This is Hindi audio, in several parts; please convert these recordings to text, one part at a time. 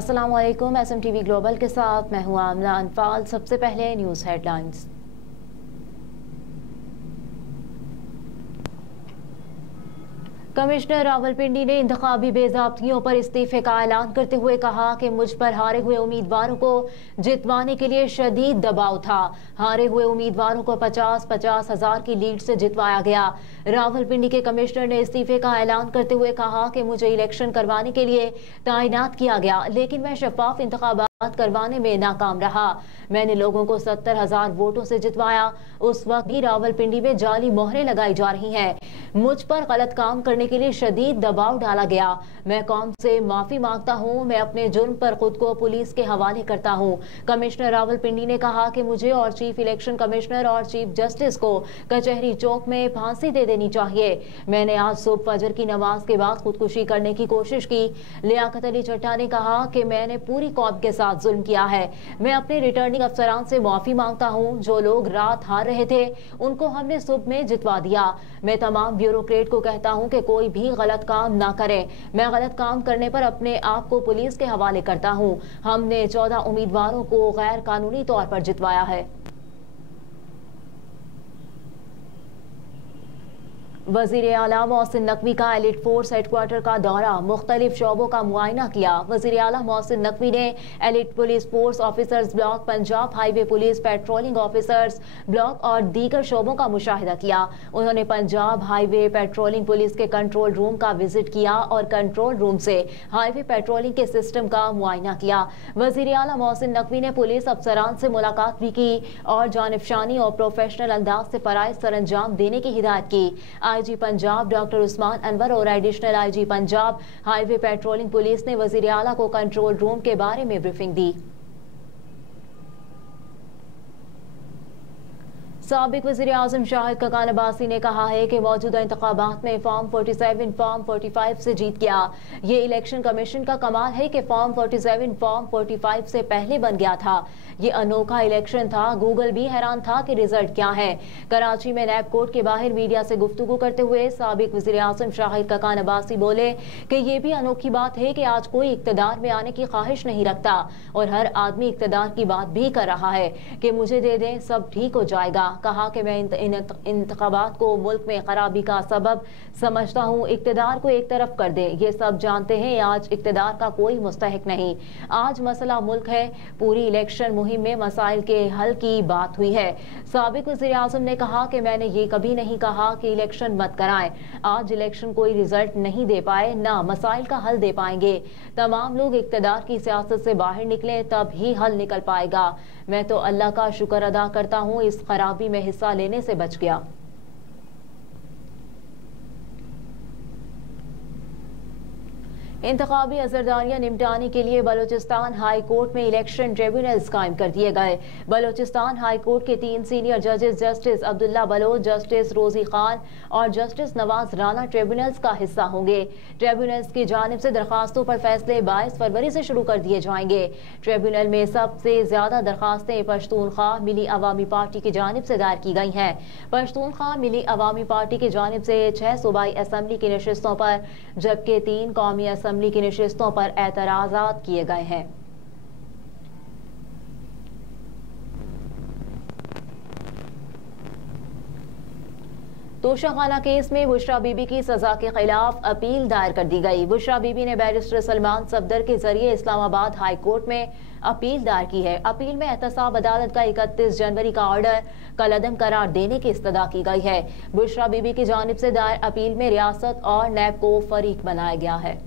अस्सलाम वालेकुम। SMTV ग्लोबल के साथ मैं हूं आमना अनफाल। सबसे पहले न्यूज़ हेडलाइंस। कमिश्नर रावलपिंडी ने इंतखाबी बेज़ाब्तियों पर इस्तीफे का ऐलान करते हुए कहा कि मुझ पर हारे हुए उम्मीदवारों को जितवाने के लिए शदीद दबाव था। हारे हुए उम्मीदवारों को 50-50 हज़ार की लीड से जितवाया गया। रावलपिंडी के कमिश्नर ने इस्तीफे का ऐलान करते हुए कहा कि मुझे इलेक्शन करवाने के लिए तैनात किया गया, लेकिन मैं शफाफ इंतखाबात करवाने में नाकाम रहा। मैंने लोगों को 70,000 वोटों से जितवाया। उस वक्त भी रावलपिंडी में जाली मोहरें लगाई जा रही हैं। मुझ पर गलत काम करने के लिए शदीद दबाव डाला गया। मैं कौम से माफी मांगता हूं। मैं अपने जुर्म पर खुद को पुलिस के हवाले करता हूं। कमिश्नर रावलपिंडी ने कहा कि मुझे और चीफ इलेक्शन कमिश्नर और चीफ जस्टिस को कचहरी चौक में फांसी दे देनी चाहिए। मैंने आज सुबह फजर की नमाज के बाद खुदकुशी करने की कोशिश की। लियाकत अली चट्टा ने कहा कि मैंने पूरी कौम के साथ जुल्म किया है। मैं अपने रिटर्निंग अफसरान से माफी मांगता हूं। जो लोग रात हार रहे थे उनको हमने सुबह में जितवा दिया। मैं तमाम ब्यूरोक्रेट को कहता हूं कि कोई भी गलत काम ना करे। मैं गलत काम करने पर अपने आप को पुलिस के हवाले करता हूं। हमने 14 उम्मीदवारों को गैर कानूनी तौर पर जितवाया है। वज़ीर आला मोहसिन नकवी का एलिट फोर्स हेडक्वार्टर का दौरा, मुख्तलिफ शोबों का मुआयना किया। वज़ीर आला मोहसिन नकवी ने elite police force officers block, Punjab highway police patrolling officers block और दीगर शोबों का मुशाहिदा किया। उन्होंने पंजाब हाईवे पेट्रोलिंग पुलिस के कंट्रोल रूम का विजिट किया और कंट्रोल रूम से हाईवे पेट्रोलिंग के सिस्टम का मुआयना किया। वज़ीर आला मोहसिन नकवी ने पुलिस अफसरान से मुलाकात भी की और जानिबशानी और प्रोफेशनल अंदाज से फराइज सरअंजाम देने की हिदायत की। IG पंजाब डॉक्टर उस्मान अनवर और additional IG Punjab highway patrolling police ने वज़ीर आला को कंट्रोल रूम के बारे में ब्रीफिंग दी। साबिक वज़ीर आज़म शाहिद खकान अब्बासी ने कहा है कि मौजूदा इंतखाबात में फॉर्म 47 फॉर्म 45 से जीत गया। ये इलेक्शन कमीशन का कमाल है कि फॉर्म 47 फॉर्म 45 से पहले बन गया था। ये अनोखा इलेक्शन था। गूगल भी हैरान था कि रिजल्ट क्या है। कराची में नैब कोर्ट के बाहर मीडिया से गुफ्तगू करते हुए साबिक वज़ीर आज़म शाहिद खकान अब्बासी बोले कि ये भी अनोखी बात है कि आज कोई इक़्तिदार में आने की ख्वाहिश नहीं रखता और हर आदमी इक़्तिदार की बात भी कर रहा है कि मुझे दे दें, सब ठीक हो जाएगा। कहा कि मैं इन इंतखाबात को मुल्क में खराबी का सबब समझता हूँ। इक़्तिदार को एक तरफ कर दे। ये सब जानते हैं आज इक़्तिदार का कोई मुस्तहिक नहीं। आज मसला मुल्क है। पूरी इलेक्शन मुहिम में मसाइल के हल की बात हुई है। साबिक वज़ीर आज़म ने कहा कि मैंने ये कभी नहीं कहा कि इलेक्शन मत कराएं। आज इलेक्शन कोई रिजल्ट नहीं दे पाए, ना मसाइल का हल दे पाएंगे। तमाम लोग इक़्तिदार की सियासत से बाहर निकले तब ही हल निकल पाएगा। मैं तो अल्लाह का शुक्र अदा करता हूँ इस खराबी में हिस्सा लेने से बच गया। इंतखाबी असरदारियां निपटाने के लिए बलूचिस्तान हाई कोर्ट में इलेक्शन ट्रिब्यूनल्स कायम कर दिए गए। बलूचिस्तान हाई कोर्ट के 3 सीनियर जजेस जस्टिस अब्दुल्ला बलोच, जस्टिस रोजी खान और जस्टिस नवाज राना ट्रिब्यूनल्स का हिस्सा होंगे। ट्रिब्यूनल्स की जानिब से दरखास्तों पर फैसले 22 फरवरी से शुरू कर दिए जाएंगे। ट्रिब्यूनल में सबसे ज्यादा दरखास्तें पश्तूनख्वा मिली अवामी पार्टी की जानिब से दायर की गई हैं। पश्तूनख्वा मिली अवामी पार्टी की जानिब से 6 सूबाई असम्बली की नशिस्तों पर जबकि 3 कौमी असम्बली की नशिस्तों पर एतराज़ात किए गए हैं। तोशाखाना केस में बुशरा बीबी की सजा के खिलाफ अपील दायर कर दी गई। बुशरा बीबी ने बैरिस्टर सलमान सफदर के जरिए इस्लामाबाद हाई कोर्ट में अपील दायर की है। अपील में एहतसाब अदालत का 31 जनवरी का ऑर्डर कलअदम करार देने की इस्तदा की गई है। बुशरा बीबी की जानिब से दायर अपील में रियासत और नैब को फरीक बनाया गया है।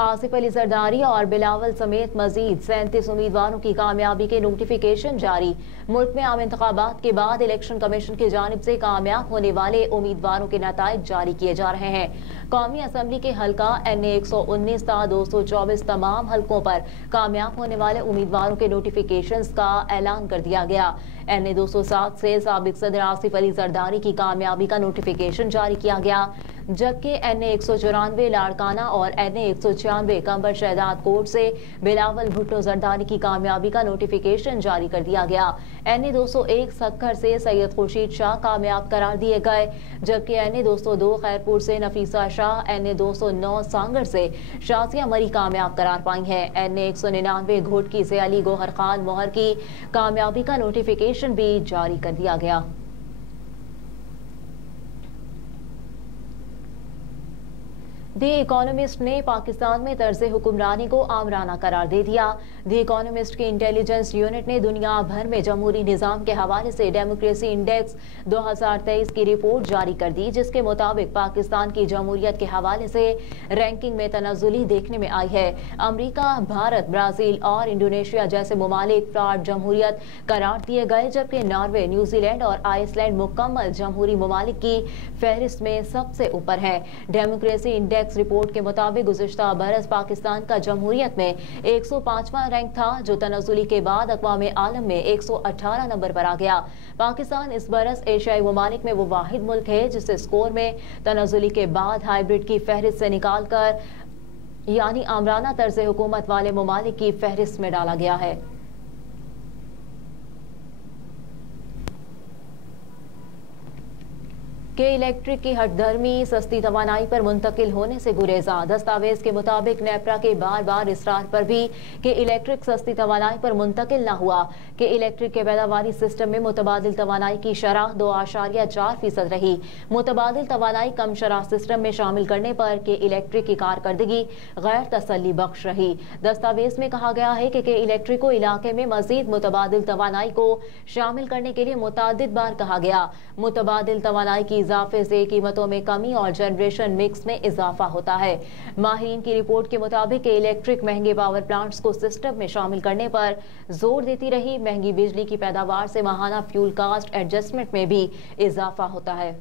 आसिफ अली जरदारी और बिलावल समेत मजीद 37 उम्मीदवारों की कामयाबी के नोटिफिकेशन जारी। मुल्क में आम इंतखाबात के बाद इलेक्शन कमीशन की जानिब से कामयाब होने वाले उम्मीदवारों के नताइज जारी किए जा रहे हैं। कौमी असम्बली के हल्का NA 119 ता 224 तमाम हल्कों पर कामयाब होने वाले उम्मीदवारों के नोटिफिकेशंस का ऐलान कर दिया गया। NA 207 से साबिक सदर आसिफ अली जरदारी की कामयाबी का नोटिफिकेशन जारी किया गया, जबकि NA 194 लाड़काना और NA 196 कंबर शहदाद कोर्ट से बिलावल भुट्टो जरदारी की कामयाबी का नोटिफिकेशन जारी कर दिया गया। NA 201 सक्खर से सैयद खुर्शीद शाह कामयाब करार दिए गए, जबकि NA 202 खैरपुर से नफीसा शाह NA 209 सांगर से शाजिया मरी कामयाब करार पाई है। NA 199 घोटकी से अली गोहर खान मोहर की कामयाबी का नोटिफिकेशन भी जारी कर दिया गया। दी इकोनॉमिस्ट ने पाकिस्तान में तर्ज हुक्मरानी को आमराना करार दे दिया। दी इकोनॉमिस्ट की इंटेलिजेंस यूनिट ने दुनिया भर में जमहूरी निज़ाम के हवाले से डेमोक्रेसी इंडेक्स 2023 की रिपोर्ट जारी कर दी, जिसके मुताबिक पाकिस्तान की जमहूरियत के हवाले से रैंकिंग में तनाजुली देखने में आई है। अमरीका, भारत, ब्राज़ील और इंडोनेशिया जैसे ममालिक फ्रॉड जमहूरियत करार दिए गए, जबकि नॉर्वे, न्यूजीलैंड और आइसलैंड मुकम्मल जमहूरी ममालिक की फहरिस्त में सबसे ऊपर है। डेमोक्रेसी इंडेक्स रिपोर्ट के मुताबिक गुज़िश्ता बरस पाकिस्तान का जमहूरियत में 105वां रैंक था, जो तनाजुली के बाद अक़वामे आलम में 118 नंबर पर आ गया। पाकिस्तान इस बरस एशियाई ममालिक में वो वाहिद मुल्क है जिसे स्कोर में तनाजुली के बाद हाइब्रिड की फहरिस्त से निकाल कर यानी आमराना तर्ज हुकूमत वाले ममालिक की फहरिस्त में डाला गया है। के इलेक्ट्रिक की हटधर्मी सस्ती तवानाई पर मुंतकिल होने से गुरेजा। दस्तावेज के मुताबिक नेपरा के बार बार इसरार पर भी के इलेक्ट्रिक सस्ती तवानाई पर मुंतकिल न हुआ। के इलेक्ट्रिक के पैदावारी सिस्टम में मुतबादिल तवानाई की शरह 2.4% रही। मुतबादिल तवानाई कम शरह सिस्टम में शामिल करने पर के इलेक्ट्रिक की कारकर्दगी गैर तसल्ली बख्श रही। दस्तावेज में कहा गया है कि के इलेक्ट्रिक को इलाके में मजीद मुतबादिल तवानाई को शामिल करने के लिए मुतादिद बार कहा गया। मुतबादिल तवानाई की इजाफे से कीमतों में कमी और जनरेशन मिक्स में इजाफा होता है। माहिरीन की रिपोर्ट के मुताबिक इलेक्ट्रिक महंगे पावर प्लांट्स को सिस्टम में शामिल करने पर जोर देती रही। महंगी बिजली की पैदावार से माहाना फ्यूल कास्ट एडजस्टमेंट में भी इजाफा होता है।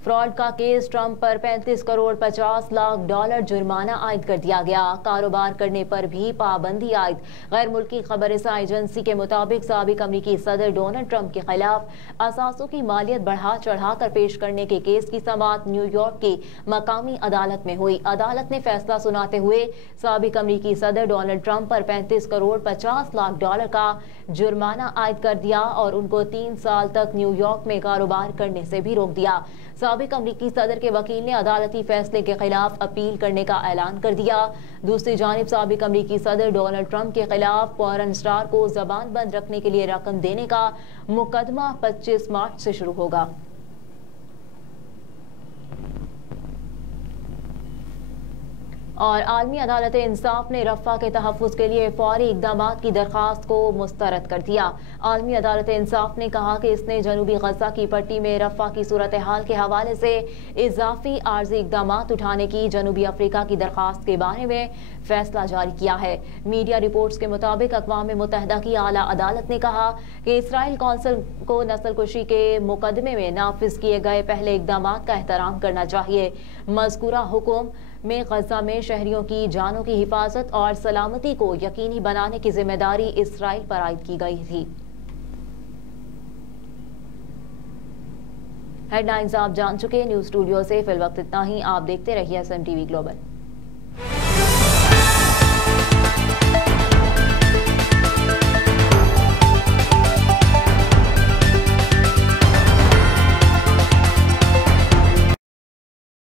फ्रॉड का केस, ट्रंप पर 35 करोड़ 50 लाख डॉलर जुर्माना आयद कर दिया गया। कारोबार करने पर भी पाबंदी आयद। गैर मुल्की खबरसां एजेंसी के मुताबिक साबिक अमरीकी सदर डोनाल्ड ट्रंप के खिलाफ असासों की मालियत बढ़ा चढ़ा कर पेश करने के केस की समाअत न्यूयॉर्क की मकामी अदालत में हुई। अदालत ने फैसला सुनाते हुए साबिक अमरीकी सदर डोनाल्ड ट्रंप पर 35 करोड़ 50 लाख डॉलर का जुर्माना आयद कर दिया और उनको 3 साल तक न्यूयॉर्क में कारोबार करने से भी रोक दिया। साबिक अमरीकी सदर के वकील ने अदालती फैसले के खिलाफ अपील करने का ऐलान कर दिया। दूसरी जानिब साबिक अमरीकी सदर डोनाल्ड ट्रंप के खिलाफ पॉर्न स्टार को जबान बंद रखने के लिए रकम देने का मुकदमा 25 मार्च से शुरू होगा। और आलमी अदालत इंसाफ ने रफ़ा के तहफ़्फ़ुज़ के लिए फौरी इक़दामात की दरख्वास्त को मुस्तरद कर दिया। आलमी अदालत इंसाफ ने कहा कि इसने जनूबी गज़ा की पट्टी में रफ़ा की सूरत हाल के हवाले से इजाफी आर्जी इक़दामात उठाने की जनूबी अफ्रीका की दरख्वास्त के बारे में फैसला जारी किया है। मीडिया रिपोर्ट्स के मुताबिक अक़वाम मुत्तहिदा की आला अदालत ने कहा कि इसराइल कौंसल को नस्लकुशी के मुकदमे में नाफिज किए गए पहले इक़दामात का एहतराम करना चाहिए। मज़कूरा हुक्म में गज़ा में शहरियों की जानों की हिफाजत और सलामती को यकीनी बनाने की जिम्मेदारी इसराइल पर आयद की गई थी। हेडलाइंस आप जान चुके। न्यूज़ स्टूडियो से फिल वक्त इतना ही। आप देखते रहिए SMTV ग्लोबल।